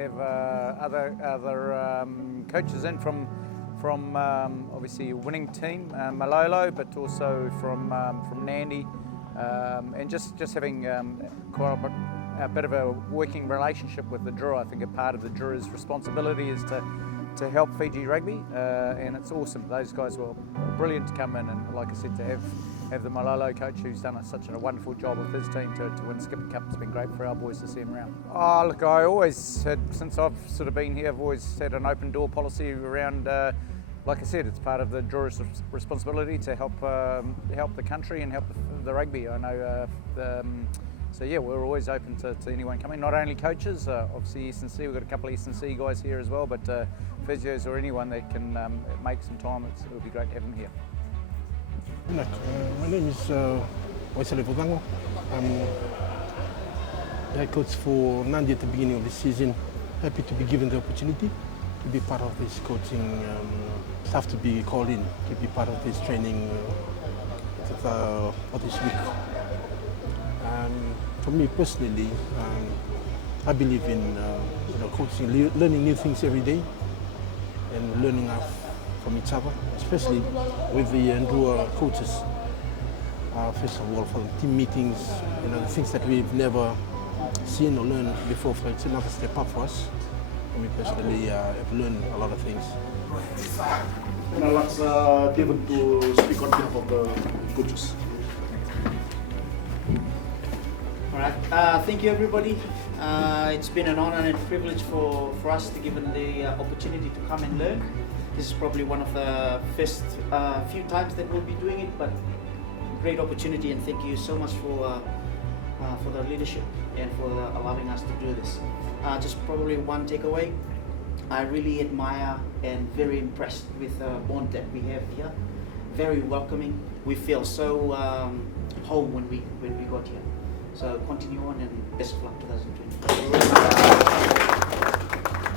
have other coaches in from obviously a winning team, Malolo, but also from Nadi, and just having quite a bit of a working relationship with the Drua. I think a part of the Drua's responsibility is to help Fiji rugby, and it's awesome. Those guys were brilliant to come in, and like I said, to have the Malolo coach who's done such a wonderful job with his team to win Skipper Cup. It's been great for our boys to see him around. Oh, look, I always had, since I've sort of been here, I've always had an open door policy around. Like I said, it's part of the Drua's responsibility to help the country and help the rugby. I know. So yeah, we're always open to anyone coming, not only coaches, obviously S&C, we've got a couple of S&C guys here as well, but physios or anyone that can make some time, it would be great to have them here. My name is Waisea Vucago. I'm head coach for Nadi at the beginning of the season. Happy to be given the opportunity to be part of this coaching staff, to be called in, to be part of this training for this week. For me personally, I believe in coaching, learning new things every day, and learning from each other, especially with the Drua coaches. First of all, for the team meetings, the things that we've never seen or learned before. So it's another step up for us. For me personally, I've learned a lot of things. And I'll ask David to speak on behalf of the coaches. Alright, thank you everybody. It's been an honor and a privilege for us to given the opportunity to come and learn. This is probably one of the first few times that we'll be doing it, but great opportunity, and thank you so much for the leadership and for allowing us to do this. Just probably one takeaway, I really admire and very impressed with the bond that we have here. Very welcoming. We feel so home when we got here. So continue on, and best of luck 2020.